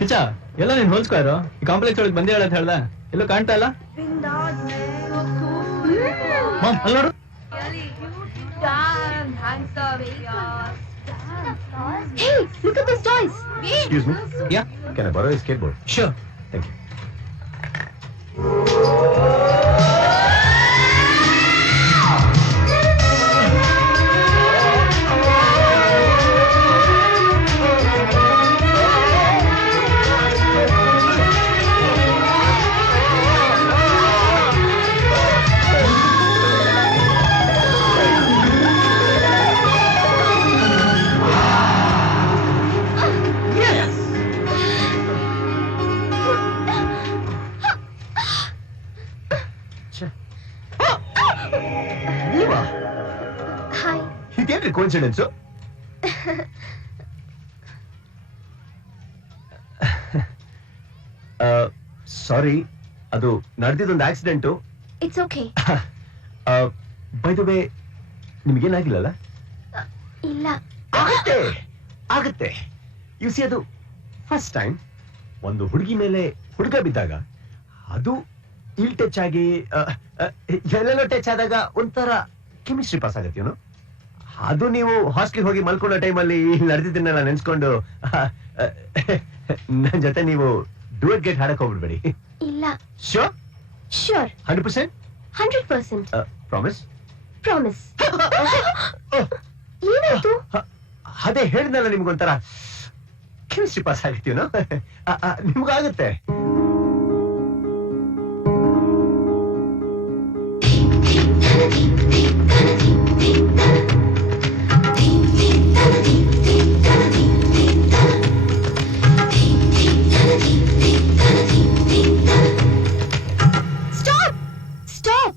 ಕಿಚ್ಚ ಎಲ್ಲ ನೀನ್ ಹೋಲ್ಸ್ಕೊಯ್ರು ಈ ಕಾಂಪ್ಲೆಕ್ಸ್ ಒಳಗೆ ಬಂದಿ ಹೇಳತ್ ಹೇಳ್ದ ಎಲ್ಲೂ ಕಾಣ್ತಾ ಇಲ್ಲ ಮಾಮ್ ಅಲ್ಲಿ ನೋಡು Hey, look at those toys. Excuse me? Yeah. Can I borrow a skateboard? Sure. Thank you. Hi. ಇದೇನ್ರಿ ಕೋಇನ್ಸಿಡೆನ್ಸ್? ಸಾರಿ, ಅದು ನಡೆದಿದ್ದೊಂದು accident. It's okay. By the way, ನಿಮ್ಗೇನಾಗಿಲ್ಲಲ್ಲ? ಇಲ್ಲ. ಆಗುತ್ತೆ ಆಗುತ್ತೆ. ಯು ಸಿ, ಅದು ಫಸ್ಟ್ ಟೈಮ್ ಒಂದು ಹುಡುಗಿ ಮೇಲೆ ಹುಡುಗ ಬಿದ್ದಾಗ ಅದು ಇಲ್ಲಿ ಟಚ್ ಆಗಿ ಎಲ್ಲೆಲ್ಲೋ ಟಚ್ ಆದಾಗ ಒಂಥರ ಕೆಮಿಸ್ಟ್ರಿ ಪಾಸ್ ಆಗತ್ತೆ ಏನೋ. ಅದು ನೀವು ಹಾಸ್ಟೆಲ್ ಹೋಗಿ ಮಲ್ಕೊಳ್ಳೋ ಟೈಮಲ್ಲಿ ನಡೆದಿದ್ದನ್ನೆಲ್ಲ ನೆನ್ಸ್ಕೊಂಡು ನನ್ ಜೊತೆ ನೀವು ಡೂಯೆಟ್ ಗೇಟ್ ಹಾಡಕ್ ಹೋಗ್ಬಿಡ್ಬೇಡಿ. ಇಲ್ಲ. ಶೋರ್? Sure. 100%? 100%. ಪ್ರಾಮಿಸ್? Promise. ಏನಾಯ್ತು? ಅದೇ ಹೇಳಿದ್ನಲ್ಲ ನಿಮ್ಗೊಂಥರ ಕೆಮಿಸ್ಟ್ರಿ ಪಾಸ್ ಆಗತ್ತೀನೋ. ನಿಮ್ಗಾಗುತ್ತೆ. ಸ್ಟಾಪ್.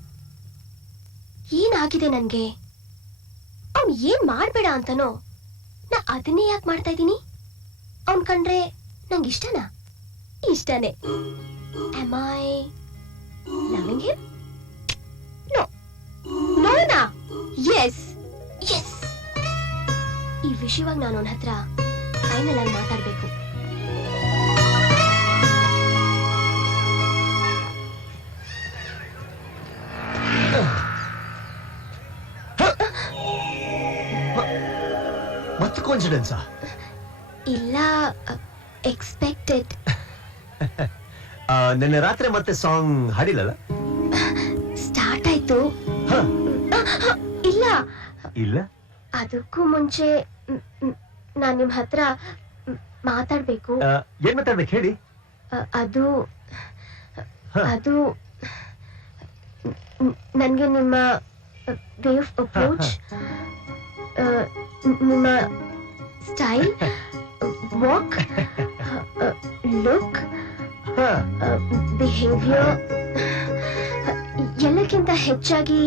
ಏನಾಗಿದೆ ನನ್ಗೆ? ಅವ್ನ್ ಏನ್ ಮಾಡ್ಬೇಡ ಅಂತನೋ ನಾ ಅದನ್ನೇ ಯಾಕೆ ಮಾಡ್ತಾ ಇದ್ದೀನಿ? ಅವ್ನ್ ಕಂಡ್ರೆ ನಂಗೆ ಇಷ್ಟನಾ? ಇಷ್ಟನೇ. Am I loving him? No. ನೋನಾ? Yes. Yes. ಈ ವಿಷಯವಾಗಿ ನಾನು ಅವನ ಹತ್ರ ಫೈನಲ್ ಆಗಿ ಮಾತಾಡ್ಬೇಕು. ಮತ್ತೆ ಕೋಇನ್ಸಿಡೆನ್ಸಾ? ಇಲ್ಲ, ಎಕ್ಸ್ಪೆಕ್ಟೆಡ್. ನಿನ್ನೆ ರಾತ್ರಿ ಮತ್ತೆ ಸಾಂಗ್ ಹಾಡಿಲ್ಲಲ್ಲ? ಸ್ಟಾರ್ಟ್ ಆಯ್ತು. ಇಲ್ಲ ಇಲ್ಲ, ಅದಕ್ಕೂ ಮುಂಚೆ ನಾನ್ ನಿಮ್ ಹತ್ರ ಮಾತಾಡ್ಬೇಕು. ಏನ್ ಮಾತಾಡ್ಬೇಕು ಹೇಳಿ. ಅದು ಅದು ನನ್ಗೆ ನಿಮ್ಮ ವೇ ಆಫ್ ಅಪ್ರೋಚ್, ನಿಮ್ಮ ಸ್ಟೈಲ್, ವಾಕ್, ಲುಕ್, ಬಿಹೇವಿಯರ್, ಎಲ್ಲಕ್ಕಿಂತ ಹೆಚ್ಚಾಗಿ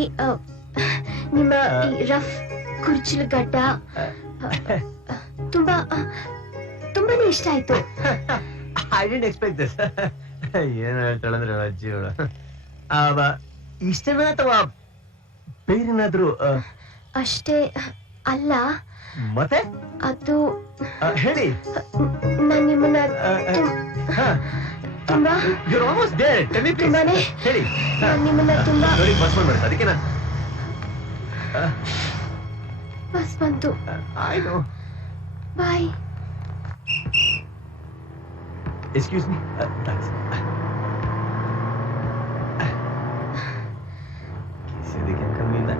ನಿಮ್ಮ ಈ ರಫ್ ಕುರ್ಚಿಲು ಗಡ್ಡ ತುಂಬಾನೇ ಇಷ್ಟ ಆಯ್ತು. I didn't expect this. ಏನ್ ಹೇಳ್ತಾಳಂದ್ರೆ ಅಜ್ಜಿ ಅವಳು ಇಷ್ಟೇನಾ ಅಥವಾ ಬೇರೇನಾದ್ರೂ? ಅಷ್ಟೇ ಅಲ್ಲ. ಮತ್ತೆ ಅದು ಹೇಳಿ. ನಾನ್ ನಿಮ್ಮನ್ನ ತುಂಬಾ You're almost there. Tell me please. ತುಂಬಾನೇ ಹೇಳಿ. ನಾನ್ ನಿಮ್ಮನ್ನ ತುಂಬಾ ನೋಡಿ ಬಸ್ ಬಂದ್ಬಿಡುತ್ತೆ ಅದಕ್ಕೆ ನಾನು ಬಸ್ ಬಂತು. I know. Bye. Excuse me. Thanks. ಕಿಸಿದಕ್ಕೆ ಕಮ್ಮಿಲ್ಲ.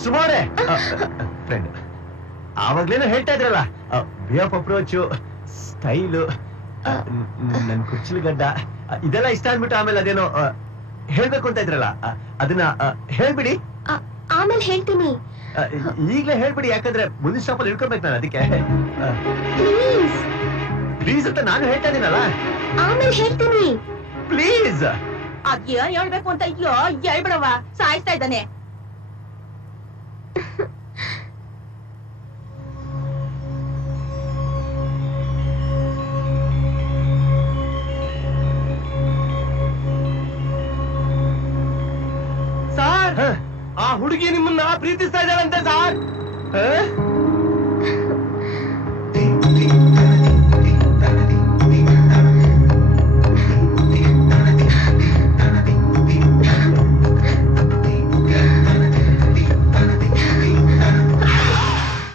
ಸುಮಾರೇ ಫ್ರೆಂಡ್ ಆವಾಗ್ಲೇನೋ ಹೇಳ್ತಾ ಇದ್ರಲ್ಲ, ವೇ ಆಫ್ ಅಪ್ರೋಚ್, ಸ್ಟೈಲು, ನನ್ ಕುರ್ಚಿಲು ಗಡ್ಡ, ಇದೆಲ್ಲ ಇಷ್ಟ ಅಂದ್ಬಿಟ್ಟು ಆಮೇಲೆ ಅದೇನೋ ಹೇಳ್ಬೇಕು ಅಂತ ಇದ್ರಲ್ಲ, ಅದನ್ನ ಹೇಳ್ಬಿಡಿ. ಆಮೇಲೆ ಹೇಳ್ತೀನಿ. ಈಗ್ಲೇ ಹೇಳ್ಬಿಡಿ, ಯಾಕಂದ್ರೆ ಮುಂದಿನ ಸ್ಟಾಪ್ ಅಲ್ಲಿ ಇಳ್ಕೊಬೇಕು ನಾನು. ಅದಕ್ಕೆ ಪ್ಲೀಸ್ ಪ್ಲೀಸ್ ಅಂತ ನಾನು ಹೇಳ್ತಾ ಇದೀನಲ್ಲ. ಆಮೇಲೆ ಹೇಳ್ತೀನಿ. ಪ್ಲೀಸ್. ಅದ್ಯೋ ಹೇಳ್ಬೇಕು ಅಂತ ಅಯ್ಯೋ ಹೇಳ್ಬಿಡವ, ಸಾಯಿಸ್ತಾ ಇದ್ದಾನೆ. ಸಾರ್, ಆ ಹುಡುಗಿ ನಿಮ್ಮನ್ನ ಪ್ರೀತಿಸ್ತಾ ಇದ್ದಾಳಂತೆ ಸಾರ್.